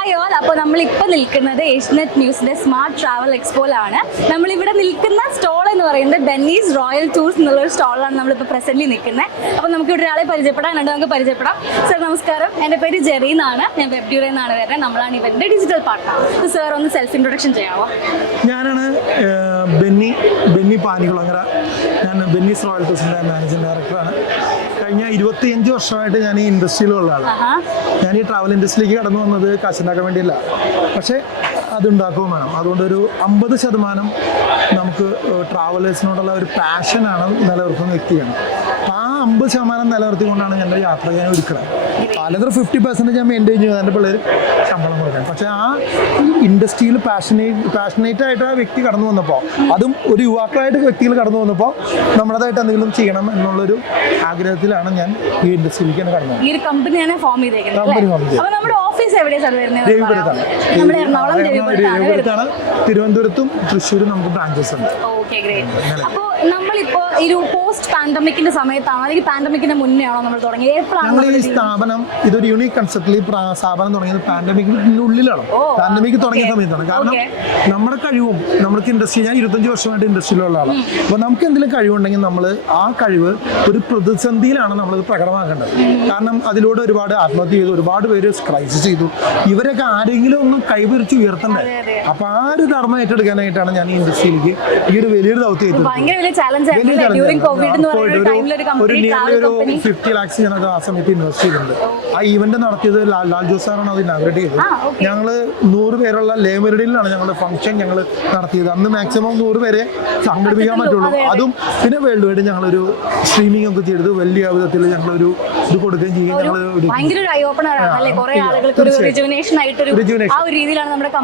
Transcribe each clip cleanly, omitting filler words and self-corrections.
Hi all. അപ്പോൾ നമ്മളിപ്പോൾ നിൽക്കുന്നത് ഏഷ്യനെറ്റ് ന്യൂസിന്റെ സ്മാർട്ട് ട്രാവൽ എക്സ്പോയിലാണ്. നമ്മളിവിടെ നിൽക്കുന്ന സ്റ്റോൾ എന്ന് പറയുന്നത് ബെന്നീസ് റോയൽ ടൂർസ് എന്നുള്ളൊരു സ്റ്റോളിലാണ് നമ്മളിപ്പോൾ പ്രസന്റ്ലി നിൽക്കുന്നത്. അപ്പോൾ നമുക്ക് ഇവിടെ ഒരാളെ പരിചയപ്പെടാം, നമുക്ക് പരിചയപ്പെടാം. സർ നമസ്കാരം, എൻ്റെ പേര് ജെറി എന്നാണ്, ഞാൻ വെബ്ഡ്യൂറിൽ നിന്നാണ് വരുന്നത്. നമ്മളാണ് ഇവരുടെ ഡിജിറ്റൽ പാർട്ട്ണർ. സർ ഒന്ന് സെൽഫ് ഇൻട്രൊഡക്ഷൻ ചെയ്യാമോ? ഞാനാണ് ബെന്നി പാനികുളങ്ങര. ഞാൻ ബെന്നീസ് റോയൽ ടൂർസിൻ്റെ മാനേജിംഗ് ഡയറക്ടറാണ്. കഴിഞ്ഞ 25 വർഷമായിട്ട് ഞാൻ ഈ ഇൻഡസ്ട്രിയിലുള്ള ആളാണ്. ഞാൻ ഈ ട്രാവൽ ഇൻഡസ്ട്രിയിലേക്ക് കടന്നു വന്നത് കാശുണ്ടാക്കാൻ വേണ്ടിയില്ല, പക്ഷേ അതുണ്ടാക്കുകയും വേണം. അതുകൊണ്ടൊരു 50% നമുക്ക് ട്രാവലേഴ്സിനോടുള്ള ഒരു പാഷനാണ് നിലനിർത്തുന്ന വ്യക്തിയാണ്. ആ 50% നിലനിർത്തിക്കൊണ്ടാണ് എൻ്റെ യാത്ര ഞാൻ ഒരുക്കുന്നത്. പലതരം 50% ഞാൻ മെയിൻറ്റെയിൻ ചെയ്യുന്നത് എൻ്റെ പിള്ളേർ ശമ്പളം കൊടുക്കാൻ. പക്ഷേ ആ ഇൻഡസ്ട്രിയിൽ പാഷനേറ്റ് ആയിട്ട് ആ വ്യക്തി കടന്നു വന്നപ്പോൾ, അതും ഒരു യുവാക്കളായിട്ട് വ്യക്തികൾ കടന്നു വന്നപ്പോൾ നമ്മുടേതായിട്ട് എന്തെങ്കിലും ചെയ്യണം എന്നുള്ളൊരു ആഗ്രഹത്തിലാണ് ഞാൻ ഈ ഇൻഡസ്ട്രിയിലേക്ക് കടന്നു വന്നത്. ഈ ഒരു കമ്പനിയാണ് ഫോം ചെയ്തേക്കുന്നത്. അപ്പോൾ നമ്മുടെ ഓഫീസ് എവിടെയാണ് വരുന്നത്? രവിപുരത്താണ്. തിരുവനന്തപുരത്തും തൃശ്ശൂരും നമുക്ക് ബ്രാഞ്ചസ് ഉണ്ട്. Okay, great. അപ്പോൾ നമ്മളിപ്പോൾ ഈ ഒരു പോസ്റ്റ് പാൻഡമിക്കിന്റെ സമയത്താണോ അല്ലെങ്കിൽ പാൻഡമിക്കിന്റെ മുന്നേ ആണോ നമ്മൾ തുടങ്ങിയത്? ഞങ്ങൾ ഈ സ്ഥാപനം ഇതൊരു യൂണിക് കൺസെപ്റ്റിൽ ഈ സ്ഥാപനം തുടങ്ങിയത് പാൻഡമിക്കിന്റെ ഉള്ളിലാണ്. പാൻഡമിക് തുടങ്ങിയ സമയത്താണ്. കാരണം നമ്മുടെ കഴിവും നമ്മൾക്ക് ഇൻഡസ്ട്രി, ഞാൻ 25 വർഷമായിട്ട് ഇൻഡസ്ട്രിയിലുള്ള ആളാണ്. അപ്പോൾ നമുക്ക് എന്തെങ്കിലും കഴിവുണ്ടെങ്കിൽ നമ്മൾ ആ കഴിവ് ഒരു പ്രതിസന്ധിയിലാണ് നമ്മളത് പ്രകടമാക്കേണ്ടത്. കാരണം അതിലൂടെ ഒരുപാട് ആത്മഹത്യ ചെയ്തു, ഒരുപാട് പേര് ക്രൈസിസ് ചെയ്തു. ഇവരൊക്കെ ആരെങ്കിലും ഒന്ന് കൈപിടിച്ച് ഉയർത്തണ്ടേ? അപ്പൊ ആ ഒരു ധർമ്മം ഏറ്റെടുക്കാനായിട്ടാണ് ഞാൻ ഈ ഇൻഡസ്ട്രിയിലേക്ക് ഈ ഒരു വലിയൊരു ദൗത്യം ഒരു ഒരു 50 lakhs ഞാൻ ആ സമയത്ത് ഇൻവെസ്റ്റ് ചെയ്തിട്ടുണ്ട്. ആ ഈവന്റ് നടത്തിയത് ലാൽ ജോസ് സാറാണ് അത് ഇനാഗ്രേറ്റ് ചെയ്തത്. ഞങ്ങള് 100 പേരുള്ള ലേമരടിയിലാണ് ഞങ്ങളുടെ ഫംഗ്ഷൻ ഞങ്ങൾ നടത്തിയത്. അന്ന് മാക്സിമം 100 പേരെ സംഘടിപ്പിക്കാൻ പറ്റുള്ളൂ. അതും പിന്നെ വേൾഡ് വൈഡ് ഞങ്ങളൊരു സ്ട്രീമിംഗ് ഒക്കെ ചെയ്തത് വലിയ വിധത്തിൽ ഞങ്ങളൊരു ഇത് കൊടുക്കുകയും ചെയ്യും.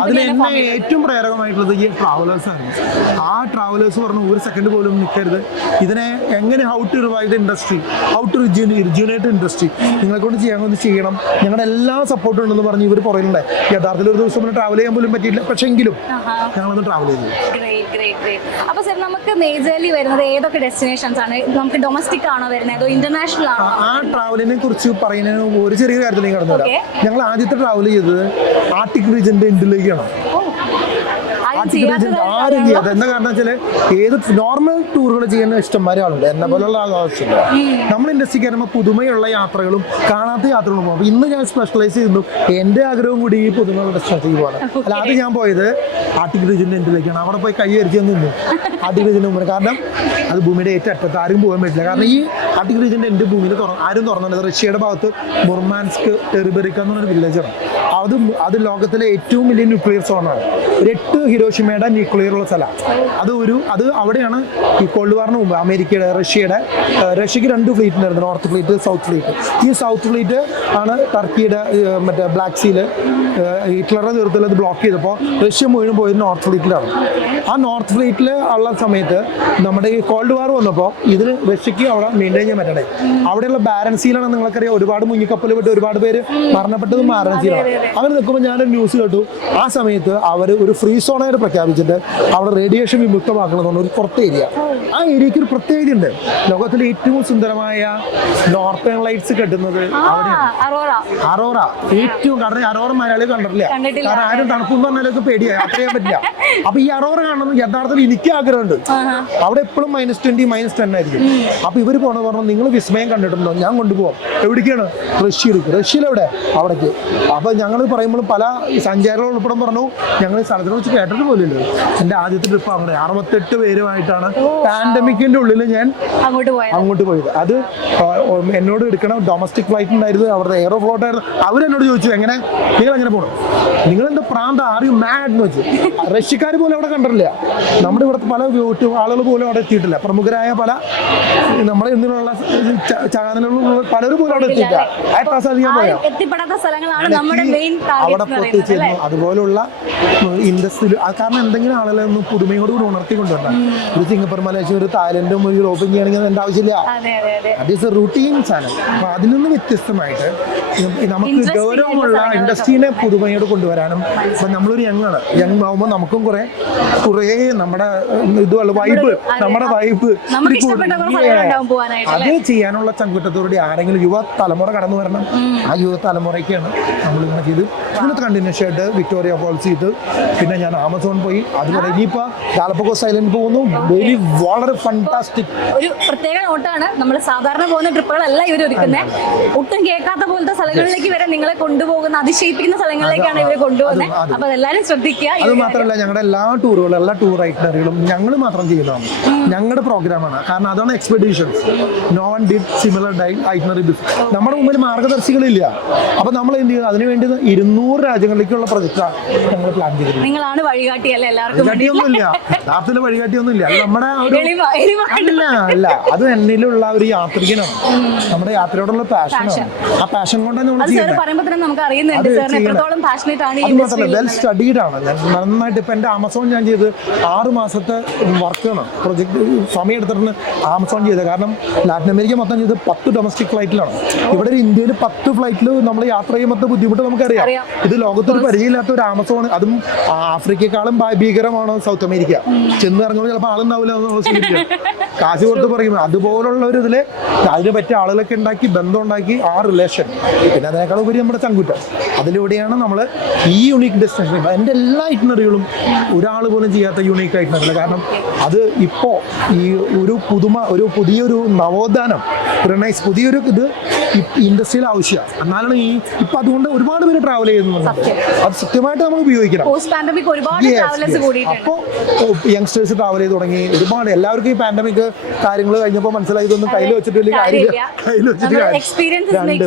അതിൽ എന്നെ ഏറ്റവും പ്രേരകമായിട്ടുള്ളത് ഈ ട്രാവലേഴ്സ് ആണ്. ആ ട്രാവലേഴ്സ് പറഞ്ഞു ഒരു സെക്കൻഡ് പോലും നിൽക്കരുത്, ഇതിനെ എങ്ങനെ how to revive the industry, how to rejuvenate industry, നിങ്ങളെ കൊണ്ട് ചെയ്യാൻ ചെയ്യണം, ഞങ്ങളുടെ എല്ലാ സപ്പോർട്ടും ഉണ്ടെന്ന് പറഞ്ഞ് ഇവർ പുറകിലുണ്ട്. യഥാർത്ഥത്തിൽ ഒരു ദിവസം ട്രാവൽ ചെയ്യാൻ പോലും പറ്റിയില്ല, പക്ഷേ എങ്കിലും ഞങ്ങളൊന്ന് ട്രാവൽ ചെയ്തു. അപ്പോൾ സർ നമുക്ക് മേജർലി വരുന്നത് ഏതൊക്കെ ഡെസ്റ്റിനേഷൻസ് ആണ്? നമുക്ക് ഡൊമസ്റ്റിക് ആണോ വരുന്നത് അതോ ഇന്റർനാഷണൽ ആണോ? ആ ട്രാവലിനെ കുറിച്ച് പറയുന്നതിന് ഒരു ചെറിയ കാര്യത്തിലേക്ക് കടന്നു വരാം. ഞങ്ങൾ ആദ്യത്തെ ട്രാവൽ ചെയ്തത് ആർട്ടിക് റീജിയന്റെ എൻഡിലേക്കാണ്. ആരും ചെയ്യാതെ എന്താ കാരണം വെച്ചാൽ ഏത് നോർമൽ ടൂറുകൾ ചെയ്യുന്ന ഇഷ്ടംമാരെ ആളുണ്ട്, എന്നെ പോലുള്ള ആവശ്യമില്ല. നമ്മൾ ഇൻഡസ്ട്രിക്ക് വരുമ്പോൾ പുതുമയുള്ള യാത്രകളും കാണാത്ത യാത്രകളും പോകും. അപ്പോൾ ഇന്ന് ഞാൻ സ്പെഷ്യലൈസ് ചെയ്യുന്നു, എൻ്റെ ആഗ്രഹം കൂടി ഈ പുതുമയുള്ള ഡെസ്റ്റിനേഷനിലേക്ക് പോകാൻ. അല്ല, അത് ഞാൻ പോയത് ആർട്ടിക് റീജിയന്റെ എൻഡിലേക്കാണ്. അവിടെ പോയി കൈ അരിച്ചു നിന്നു ആർട്ടിക് റീജിയന്റെ മുമ്പിൽ. കാരണം അത് ഭൂമിയുടെ ഏറ്റവും അറ്റത്ത്, ആരും പോകാൻ പറ്റില്ല. കാരണം ഈ ആർട്ടിക് റീജിയന്റെ എൻ്റെ ഭൂമിയിൽ ആരും തുറന്നുണ്ട്. റഷ്യയുടെ ഭാഗത്ത് മുർമാൻസ്ക് ടെറിബറിക്ക എന്ന് പറഞ്ഞൊരു വില്ലേജാണ്. അത് ലോകത്തിലെ ഏറ്റവും വലിയ ന്യൂക്ലിയർ സോണാണ്. ഒരു 8 ഹിരോഷിമയുടെ ന്യൂക്ലിയർ ഉള്ള സ്ഥലം. അത് അവിടെയാണ് ഈ കോൾഡ് വാറിന് മുമ്പ് റഷ്യക്ക് 2 ഫ്ലീറ്റ് ഉണ്ടായിരുന്നു, നോർത്ത് ഫ്ലീറ്റ്, സൗത്ത് ഫ്ലീറ്റ്. ഈ സൗത്ത് ഫ്ലീറ്റ് ആണ് ടർക്കിയുടെ മറ്റേ ബ്ലാക്ക് സീല് ഹിറ്റ്ലറുടെ നേതൃത്വത്തിൽ അത് ബ്ലോക്ക് ചെയ്തപ്പോൾ റഷ്യ മുഴുവൻ പോയത് നോർത്ത് ഫ്ലീറ്റിലാണ്. ആ നോർത്ത് ഫ്ലീറ്റിൽ ഉള്ള സമയത്ത് നമ്മുടെ ഈ കോൾഡ് വാർ വന്നപ്പോൾ ഇതിന് റഷ്യക്ക് അവിടെ മെയിൻറ്റെയിൻ ചെയ്യാൻ പറ്റണേ. അവിടെയുള്ള ബാരൻസിയിലാണ് നിങ്ങൾക്കറിയാം, ഒരുപാട് മുങ്ങിക്കപ്പൽ വിട്ട് ഒരുപാട് പേര് മരണപ്പെട്ടതും ബാരൻസിയിലാണ്. അവർ നിൽക്കുമ്പോൾ ഞാനൊരു ന്യൂസ് കേട്ടു, ആ സമയത്ത് അവർ ഒരു ഫ്രീ സോണായിട്ട് പ്രഖ്യാപിച്ചിട്ട് അവിടെ റേഡിയേഷൻ വിമുക്തമാക്കണമെന്ന് ഒരു പുറത്തെ ഏരിയ. ആ ഏരിയക്ക് ഒരു പ്രത്യേകത ഉണ്ട്. ലോകത്തിലെ ഏറ്റവും സുന്ദരമായ നോർത്തേൺ ലൈറ്റ്സ് കെട്ടുന്നത് അറോറ. ഏറ്റവും കാരണം അറോറ മലയാളി കണ്ടിട്ടില്ല. കാരണം ആരും തണുപ്പെന്ന് പറഞ്ഞാലൊക്കെ പേടിയാണ്, യാത്ര ചെയ്യാൻ പറ്റില്ല. അപ്പൊ ഈ അറോറ കാണുന്നത് യഥാർത്ഥത്തിൽ എനിക്ക് ആഗ്രഹമുണ്ട്. അവിടെ എപ്പോഴും -20 -10 ആയിരിക്കും. അപ്പൊ ഇവർ പറഞ്ഞു നിങ്ങൾ വിസ്മയം കണ്ടിട്ടുണ്ടോ? ഞാൻ കൊണ്ടുപോകാം. എവിടേക്കാണ്? റഷ്യയിലെവിടെ? അവിടേക്ക്. അപ്പൊ ഞങ്ങൾ പറയുമ്പോൾ പല സഞ്ചാരികൾ ഉൾപ്പെടെ പറഞ്ഞു ഞങ്ങൾ സ്ഥലത്തിനെ കുറിച്ച് കേട്ടിട്ട് പോലുണ്ട്. എൻ്റെ ആദ്യത്തെ ട്രിപ്പ് അങ്ങനെ 68 പേരുമായിട്ടാണ് പാൻഡമിക്കിന്റെ ഉള്ളിൽ ഞാൻ അങ്ങോട്ട് പോയത്. അത് എന്നോട് എടുക്കണം ഡൊമസ്റ്റിക് ഫ്ലൈറ്റ് ഉണ്ടായിരുന്നു, അവരുടെ എയറോ ഫ്ലോട്ട് ആയിരുന്നു. അവരെന്നോട് ചോദിച്ചു നിങ്ങൾ എങ്ങനെ പോകണം, നിങ്ങൾ എന്താ പ്രാന്ത, ആർ യു മാഡ് എന്ന് വെച്ചു. റഷ്യക്കാർ പോലും അവിടെ കണ്ടിട്ടില്ല, നമ്മുടെ ഇവിടുത്തെ പല ആളുകൾ പോലും അവിടെ എത്തിയിട്ടില്ല. പ്രമുഖരായ പല നമ്മളെ എന്തിനുള്ള ചാനലുകൾ പലരും പോലും അവിടെ എത്തിയിട്ടില്ല. അവിടെ പൊട്ടിച്ചേരുന്നു. അതുപോലുള്ള ഇൻഡസ്ട്രിയിൽ കാരണം എന്തെങ്കിലും ആളുകളെ ഒന്ന് പുതുമയോട് കൂടി ഉണർത്തിക്കൊണ്ടുവരണം. ഒരു സിംഗപ്പൂർ, മലേഷ്യ, ഒരു തായ്ലൻഡും ഒരു യൂറോപ്യൻ ചെയ്യണമെങ്കിൽ എൻ്റെ ആവശ്യമില്ല. അത് ഈസ് എ റൂട്ടീൻ ചാനൽ. അപ്പൊ അതിൽ നിന്ന് വ്യത്യസ്തമായിട്ട് നമുക്ക് ഗൗരവമുള്ള ഇൻഡസ്ട്രീനെ പുതുമയോട് കൊണ്ടുവരാനും, ഇപ്പൊ നമ്മളൊരു യങ് ആവുമ്പോൾ നമുക്കും കുറെ നമ്മുടെ ഇതുള്ള വൈബ്, നമ്മുടെ വൈബ് അത് ചെയ്യാനുള്ള ചങ്കുറ്റത്തോടെ ആരെങ്കിലും യുവ തലമുറ കടന്നു വരണം. ആ യുവ തലമുറയ്ക്കാണ് നമ്മളിങ്ങനെ ചെയ്ത് ഇങ്ങനത്തെ കണ്ടിന്യൂസ് ആയിട്ട് വിക്ടോറിയ ഫോൾസ് ചെയ്ത്, പിന്നെ ഞാൻ ആമസോൺ പോയി, അതുപോലെ ഇനിയിപ്പോ ഗാലപ്പഗോസ് ഐലൻഡ് പോകുന്നു. വളരെ ഫണ്ടാസ്റ്റിക്. ഒരു പ്രത്യേക നോട്ടാണ്, നമ്മൾ സാധാരണ പോകുന്ന ട്രിപ്പുകളല്ല ഇവർ ഒരുക്കുന്നത്. ഒട്ടും കേൾക്കാത്ത പോലത്തെ സ്ഥലങ്ങളിലേക്ക് വരെ നിങ്ങളെ കൊണ്ടുപോകുന്ന, അതിശയിപ്പിക്കുന്ന സ്ഥലങ്ങളിലേക്കാണ് ഇവർ കൊണ്ടുപോകുന്നത്. അപ്പൊ അതെല്ലാരും ശ്രദ്ധിക്കുക. അത് മാത്രമല്ല, ഞങ്ങളുടെ എല്ലാ ടൂറുകളും, എല്ലാ ടൂർ ഐറ്റിനറികളും ഞങ്ങൾ മാത്രം ചെയ്യുന്നതാണ്, ഞങ്ങളുടെ പ്രോഗ്രാമാണ്. കാരണം അതാണ് expeditions. No one did similar itinerary before. നമ്മുടെ മുമ്പിൽ മാർഗദർശികളില്ല. അപ്പൊ നമ്മൾ എന്ത് ചെയ്യുന്നത്, അതിനുവേണ്ടി 200 രാജ്യങ്ങളിലേക്കുള്ള പ്രൊജക്റ്റാണ് ഞങ്ങൾ പ്ലാൻ ചെയ്തത്. നിങ്ങളാണ് വഴികാട്ടിയല്ലേ എല്ലാവർക്കും? വഴികാട്ടിയൊന്നുമില്ല, ലാഭത്തിന്റെ വഴികാട്ടിയൊന്നുമില്ല. അത് നമ്മുടെ അല്ല, അത് എന്നിലുള്ള ഒരു യാത്രികനാണ്, നമ്മുടെ യാത്രയോടുള്ള പാഷനാണ്. ആ പാഷൻ കൊണ്ടാണ് നമ്മൾ ചെയ്യുന്നത്. വെൽ സ്റ്റഡീഡ് ആണ്. ഞാൻ നന്നായിട്ട് ഇപ്പൊ എന്റെ ആമസോൺ ഞാൻ ചെയ്ത് 6 മാസത്തെ വർക്കാണ്, പ്രൊജക്ട് സമയം എടുത്തിട്ട് ആമസോൺ ചെയ്തത്. കാരണം ലാറ്റിൻ അമേരിക്ക മൊത്തം ചെയ്ത് 10 ഡൊമസ്റ്റിക് ഫ്ലൈറ്റിലാണ്. ഇവിടെ ഒരു ഇന്ത്യയിൽ 10 ഫ്ലൈറ്റിൽ നമ്മൾ യാത്ര ചെയ്യുമ്പോൾ ബുദ്ധിമുട്ട് നമുക്കറിയാം. ഇത് ലോകത്തൊരു പരിചയമില്ലാത്ത ഒരു ആമസോൺ, അതും ആഫ്രിക്കയെക്കാളും ഭീകരമാണ് സൗത്ത് അമേരിക്ക. ചെന്ന് ഇറങ്ങുമ്പോൾ ചിലപ്പോൾ ആളുണ്ടാവില്ല, കാശ് കൊടുത്ത് പറയും. അതുപോലുള്ള ഒരു ഇതില് അതിനെ പറ്റിയ ആളുകളൊക്കെ ഉണ്ടാക്കി, ബന്ധം ഉണ്ടാക്കി, ആ റിലേഷൻ, പിന്നെ അതിനേക്കാൾ ഉപരി നമ്മുടെ ചങ്കുറ്റം. അതിലൂടെയാണ് നമ്മൾ ഈ യുണീക്ക് ഡെസ്റ്റിനേഷൻ. എൻ്റെ എല്ലാ ഇറ്റിനറികളും ഒരാൾ പോലും ചെയ്യാത്ത യുണീക്ക് ആയിട്ടില്ല. കാരണം അത് ഇപ്പോൾ ഈ ഒരു പുതിയൊരു നവോത്ഥാനം, പുതിയൊരു ഇത് ഇൻഡസ്ട്രിയിൽ ആവശ്യമാണ്. എന്നാലാണ് ഇപ്പൊ അതുകൊണ്ട് ഒരുപാട് പേര് ട്രാവൽ ചെയ്യുന്നുണ്ട്. അത് സത്യമായിട്ട് നമ്മൾ ഉപയോഗിക്കണം. അപ്പോൾ യങ്സ്റ്റേഴ്സ് ട്രാവൽ ചെയ്ത് തുടങ്ങി ഒരുപാട്. എല്ലാവർക്കും ഈ പാൻഡമിക് കാര്യങ്ങൾ കഴിഞ്ഞപ്പോൾ മനസ്സിലായി, ഇതൊന്നും കയ്യിൽ വെച്ചിട്ട് വലിയ കാര്യമില്ല. കയ്യിൽ വെച്ചിട്ട്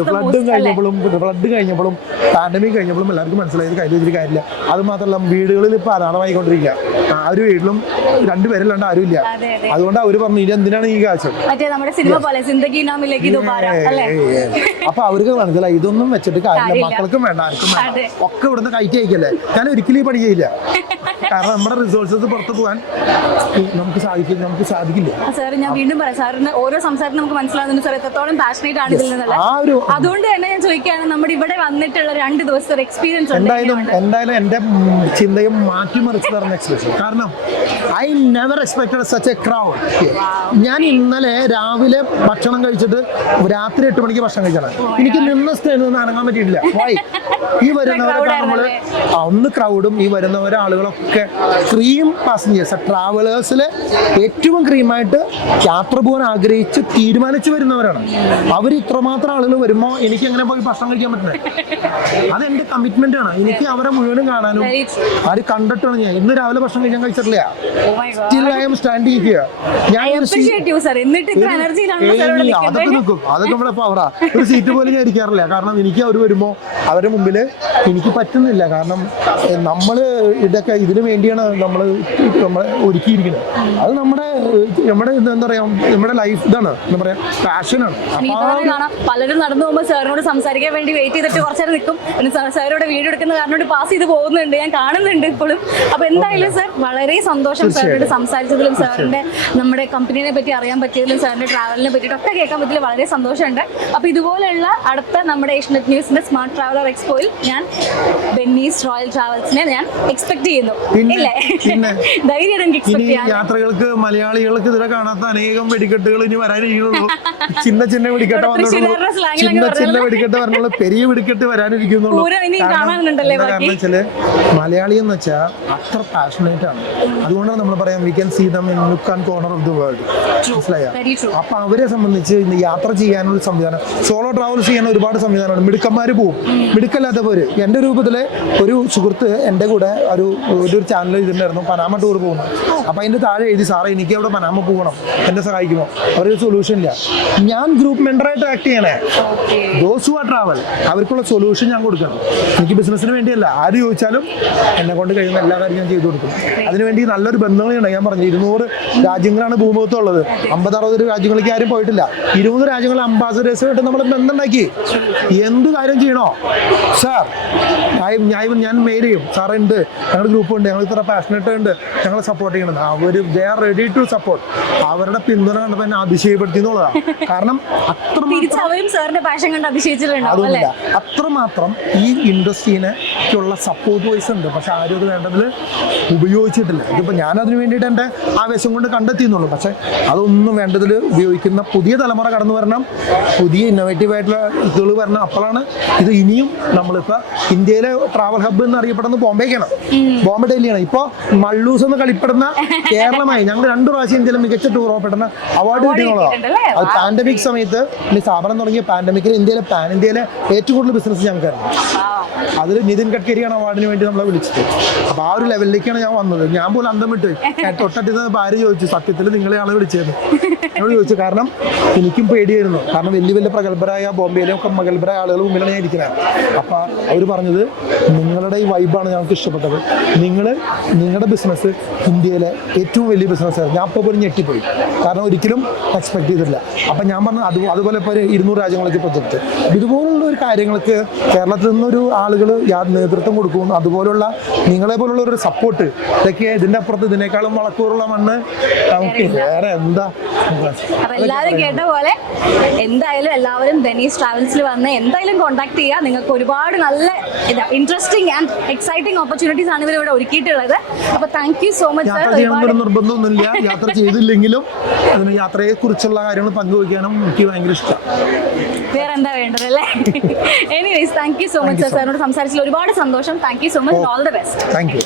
ഫ്ലഡ് കഴിഞ്ഞപ്പോഴും പാൻഡമിക് കഴിഞ്ഞപ്പോഴും എല്ലാവർക്കും മനസ്സിലായത് കയ്യിൽ വെച്ചിട്ട് കാര്യമില്ല. അത് മാത്രമല്ല, വീടുകളിൽ ഇപ്പൊ അനാഥമായിക്കൊണ്ടിരിക്കുക. ആ ഒരു വീട്ടിലും 2 പേരല്ലാണ്ട് ആരും ഇല്ല. അതുകൊണ്ട് അവര് പറഞ്ഞു, ഇനി എന്തിനാണ് ഈ കാശ്? അപ്പൊ അവർക്ക് മനസ്സിലായി ഇതൊന്നും വെച്ചിട്ട് കാര്യമില്ല, മക്കൾക്കും വേണ്ട, ആർക്കും വേണ്ട, ഒക്കെ ഇവിടുന്ന് കയറ്റി അയക്കല്ലേ. ഞാൻ ഒരിക്കലും ഈ പണി ചെയ്യില്ല. കാരണം നമ്മുടെ റിസോഴ്സസ് പുറത്തു പോകാൻ നമുക്ക് സാധിക്കില്ല. സാർ, ഞാൻ വീണ്ടും പറയാം, സാറിന് ഓരോ സംസാരം നമുക്ക് മനസ്സിലാകുന്നുണ്ട് സാർ എത്രത്തോളം പാഷനേറ്റ് ആണ് ഇതിൽ നിന്നുള്ളത്. അതുകൊണ്ട് തന്നെ ഞാൻ ചോദിക്കുകയാണ്, നമ്മുടെ ഇവിടെ വന്നിട്ടുള്ള 2 ദിവസത്തെ എക്സ്പീരിയൻസ് എന്തായാലും എന്റെ ചിന്തയും മാറ്റിമറിച്ച് തരുന്ന എക്സ്പീരിയൻസ്. കാരണം I never expected such A crowd. ഞാൻ ഇന്നലെ രാവിലെ ഭക്ഷണം കഴിച്ചിട്ട് രാത്രി 8 മണിക്ക് ഭക്ഷണം കഴിച്ചാണ്. എനിക്ക് നിന്ന സ്റ്റേജിൽ നിന്ന് അനങ്ങാൻ പറ്റിയിട്ടില്ല. ഈ വരുന്നവരൊക്കെ നമ്മള് ഒന്ന് ക്രൗഡും, ഈ വരുന്നവരെ ആളുകളൊക്കെ ക്രീം പാസഞ്ചേഴ്സ്, ട്രാവലേഴ്സിലെ ഏറ്റവും ക്രീമായിട്ട് യാത്ര പോകാൻ ആഗ്രഹിച്ച് തീരുമാനിച്ചു വരുന്നവരാണ്. അവർ ഇത്രമാത്രം ആളുകൾ വരുമ്പോൾ എനിക്ക് എങ്ങനെ പോയി ഭക്ഷണം കഴിക്കാൻ പറ്റുന്നത്? അതെന്റെ കമ്മിറ്റ്മെന്റ് ആണ്. എനിക്ക് അവരെ മുഴുവനും കാണാനും ആര് കണ്ടിട്ടാണ്. ഞാൻ ഇന്ന് രാവിലെ ഭക്ഷണം കഴിക്കാൻ കഴിച്ചിട്ടില്ല. Still I am standing here. അതൊക്കെ നിൽക്കും, അതൊക്കെ നമ്മളെ പവറാ. ഒരു സീറ്റ് പോലും ഞാൻ ഇരിക്കാറില്ല. കാരണം എനിക്ക് അവർ വരുമ്പോൾ അവരുടെ മുമ്പിൽ എനിക്ക് പറ്റുന്നില്ല. കാരണം നമ്മള് ഇതൊക്കെ ഇതിനു വേണ്ടിയാണ് നമ്മളെ ഒരുക്കിയിരിക്കുന്നത്. അത് നമ്മുടെ എന്താ പറയാ, നമ്മുടെ ലൈഫ് ഇതാണ്, എന്താ പറയാ, പാഷനാണ്. പലരും നടന്നു പോകുമ്പോൾ സാറിനോട് സംസാരിക്കാൻ വേണ്ടി വെയിറ്റ് ചെയ്തിട്ട് കുറച്ചേരം നിൽക്കും. സാറിനോട് വീഡിയോ എടുക്കുന്ന കാരണോട് പാസ് ചെയ്ത് പോകുന്നുണ്ട്, ഞാൻ കാണുന്നുണ്ട് ഇപ്പോഴും. അപ്പൊ എന്തായാലും സാർ, വളരെ സന്തോഷം സാറിനോട് സംസാരിച്ചതിലും, സാറിന്റെ നമ്മുടെ കമ്പനീനെ പറ്റി അറിയാൻ പറ്റിയതിലും, സാറിന്റെ ട്രാവലിനെ പറ്റിയിട്ടൊക്കെ കേൾക്കാൻ പറ്റിയതിൽ വളരെ സന്തോഷമുണ്ട്. അപ്പൊ ഇതുപോലെയുള്ള അടുത്ത നമ്മുടെ ഏഷ്യനെറ്റ് ന്യൂസിന്റെ സ്മാർട്ട് ട്രാവലർ എക്സ്പോയിൽ ഞാൻ ബെന്നീസ് റോയൽ ട്രാവൽസിനെ ഞാൻ എക്സ്പെക്ട് ചെയ്യുന്നു. ഇല്ലേ? ധൈര്യം എനിക്ക് എക്സ്പെക്ട് ചെയ്യാം. യാത്രകൾക്ക് മലയാളികൾക്ക് ഇതിനെ കാണാത്ത അനേകം വെടിക്കെട്ടുകൾ ഇനി വരാനിരിക്കുന്നുള്ളൂ. ചിന്ന വെടിക്കെട്ട് വന്നിട്ടുള്ളൂ. ചിന്ന വെടിക്കെട്ട് പറഞ്ഞുള്ള പെരിയ വെടിക്കെട്ട് വരാനിരിക്കുന്നുള്ളൂ. കാരണം വെച്ചാല് മലയാളി എന്ന് വെച്ചാൽ അത്ര പാഷനേറ്റ് ആണ്. അതുകൊണ്ടാണ് നമ്മൾ പറയാം, we can see them in look and corner of the world. മനസ്സിലായോ? അപ്പൊ അവരെ സംബന്ധിച്ച് ഇന്ന് യാത്ര ചെയ്യാനുള്ള സംവിധാനം, സോളോ ട്രാവൽ ചെയ്യാൻ ഒരുപാട് സംവിധാനമാണ്. മിടുക്കന്മാര് പോവും, മിടുക്കല്ലാത്തവര്. എന്റെ രൂപത്തില് ഒരു സുഹൃത്ത് എന്റെ കൂടെ ഒരു ചാനൽ ഇതിണ്ടായിരുന്നു, പനാമ ടൂർ പോകുന്നു. അപ്പൊ അതിന്റെ താഴെ എഴുതി, സാറേ എനിക്ക് അവിടെ പനാമ പോകണം, എന്നെ സഹായിക്കുമോ? അവരൊരു സൊല്യൂഷൻ ഇല്ല. ഞാൻ ഗ്രൂപ്പ് മെമ്പറായിട്ട് ആക്ട് ചെയ്യണേ. ദോസ് ഹു ആർ ട്രാവൽ, അവർക്കുള്ള സൊല്യൂഷൻ ഞാൻ കൊടുക്കണം. എനിക്ക് ബിസിനസിന് വേണ്ടിയല്ല, ആര് ചോദിച്ചാലും എന്നെ കൊണ്ട് കഴിയുന്ന എല്ലാ കാര്യം ഞാൻ ചെയ്തു കൊടുക്കും. അതിനുവേണ്ടി നല്ലൊരു ബന്ധങ്ങളുണ്ട്. ഞാൻ പറഞ്ഞു 200 രാജ്യങ്ങളാണ് ഭൂമുഖത്തുള്ളത്. 50-60 രാജ്യങ്ങളിലേക്ക് ആരും പോയിട്ടില്ല. 20 രാജ്യങ്ങളിൽ അംബാസഡേഴ്സുമായിട്ട് നമ്മൾ ബന്ധമുണ്ടാക്കി. എന്ത് കാര്യം ചെയ്യണോ സാർ, ഞാൻ മെയിൽ ചെയ്യും, സാറേ ഉണ്ട്, ഞങ്ങളുടെ ഗ്രൂപ്പ് ഉണ്ട്, ഞങ്ങൾ ഇത്ര പാഷനേറ്റ് ഉണ്ട്, ഞങ്ങളെ സപ്പോർട്ട് ചെയ്യണമെന്ന്. അവർ they are ready to support. അവരുടെ പിന്തുണ കണ്ടപ്പോൾ എന്നെ അതിശയപ്പെടുത്തി എന്നുള്ളതാണ്. കാരണം തിരിച്ച് അവരും സാറിന്റെ പാഷൻ കണ്ട് അതിശയിച്ചിട്ടുണ്ടാവും അല്ലേ? അതുകൊണ്ടില്ല, അത്രമാത്രം ഈ ഇൻഡസ്ട്രീനെക്കുള്ള സപ്പോർട്ട് വൈസ് ഉണ്ട്. പക്ഷെ ആരും അത് വേണ്ടതിൽ ഉപയോഗിച്ചിട്ടില്ല. ഇതിപ്പോൾ ഞാനതിന് വേണ്ടിയിട്ട് എൻ്റെ ആവേശം കൊണ്ട് കണ്ടെത്തിയെന്നുള്ളൂ. പക്ഷെ അതൊന്നും വേണ്ടതിൽ ഉപയോഗിക്കുന്ന പുതിയ തലമുറ കടന്നു വരണം, പുതിയ ഇന്നോവേറ്റീവ് ആയിട്ടുള്ള ഇതുകൾ വരണം. അപ്പോഴാണ് ഇത് ഇനിയും നമ്മളിപ്പോൾ ഇന്ത്യയിലെ ട്രാവൽ ഹബ്ബ് എന്ന് അറിയപ്പെടുന്ന ബോംബെക്കാണ്, ബോംബെ ഡൽഹിയാണ്. ഇപ്പോൾ മള്ളൂസ് എന്ന് കളിപ്പെടുന്ന കേരളമായി ഞങ്ങൾ 2 പ്രാവശ്യം ഇന്ത്യയിലെ മികച്ച ടൂർ ഓപ്പറേറ്ററിന് അവാർഡ് കിട്ടിയുള്ളതാണ്. അത് പാൻഡമിക് സമയത്ത് ഈ സ്ഥാപനം തുടങ്ങിയ പാൻഡമിക്കിൽ ഇന്ത്യയിലെ ഇന്ത്യയിലെ ഏറ്റവും കൂടുതൽ ബിസിനസ് ഞങ്ങൾക്കായിരുന്നു. അതിൽ നിതിൻ ഗഡ്കരിയാണ് അവാർഡിന് വേണ്ടി നമ്മളെ വിളിച്ചത്. അപ്പോൾ ആ ഒരു ലെവലിലേക്കാണ് ഞാൻ വന്നത്. ഞാൻ പോലും അന്തം വിട്ട് തൊട്ടടുത്ത് ഭാര്യ ചോദിച്ചു, സത്യത്തിൽ നിങ്ങളെയാണ് വിളിച്ചത് എന്നോട് ചോദിച്ചു. കാരണം എനിക്കും പേടിയായിരുന്നു. കാരണം വലിയ വലിയ പ്രഗത്ഭരായ ബോംബെയിലെ ഒക്കെ പ്രഗത്ഭരായ ആളുകൾ മുമ്പിലാണ് ഞാൻ ഇരിക്കുന്നത്. അപ്പോൾ അവർ പറഞ്ഞത് നിങ്ങളുടെ ഈ വൈബാണ് ഞങ്ങൾക്ക് ഇഷ്ടപ്പെട്ടത്. നിങ്ങളുടെ ബിസിനസ് ഇന്ത്യയിലെ ഏറ്റവും വലിയ ബിസിനസ്സായിരുന്നു. ഞാൻ അപ്പോൾ പോലും ഞെട്ടിപ്പോയി. കാരണം ഒരിക്കലും എക്സ്പെക്ട് ചെയ്തിട്ടില്ല. അപ്പം ഞാൻ പറഞ്ഞു അതുപോലെ ഇപ്പോൾ ഒരു 200 രാജ്യങ്ങളൊക്കെ പ്രൊജക്റ്റ്. ഇതുപോലുള്ള ഒരു കാര്യങ്ങൾക്ക് കേരളത്തിൽ നിന്നൊരു ആളുകൾ നേതൃത്വം കൊടുക്കുന്നു. അതുപോലുള്ള നിങ്ങളെ പോലുള്ള ഒരു സപ്പോർട്ട് ഇതൊക്കെ ഇതിൻ്റെ അപ്പുറത്ത് ഇതിനേക്കാളും വളക്കൂറുള്ള മണ്ണ് നമുക്ക് വേറെ എന്താ. അപ്പൊ എല്ലാവരും കേട്ട പോലെ എന്തായാലും എല്ലാവരും ബെനീസ് ട്രാവൽസിൽ വന്ന് എന്തായാലും കോൺടാക്ട് ചെയ്യുക. നിങ്ങൾക്ക് ഒരുപാട് നല്ല ഇൻട്രസ്റ്റിംഗ് ആൻഡ് എക്സൈറ്റിംഗ് ഓപ്പർച്യൂണിറ്റീസ് ആണ് ഇവരിവിടെ ഒരുക്കിയിട്ടുള്ളത്. അപ്പൊ താങ്ക് യു സോ മച്ച്. യാത്ര ചെയ്യാനൊരു നിർബന്ധമൊന്നുമില്ല. യാത്ര ചെയ്തില്ലെങ്കിലും അതിന് യാത്രയെ കുറിച്ചുള്ള കാര്യങ്ങൾ പങ്കുവയ്ക്കാനും എനിക്ക് ഭയങ്കര ഇഷ്ടമാണ്. വേറെ എന്താ വേണ്ടത് അല്ലേ? Anyways thank you so much സാറിനോട് സംസാരിച്ചതിൽ ഒരുപാട് സന്തോഷം. Thank you so much. All the best. Thank you.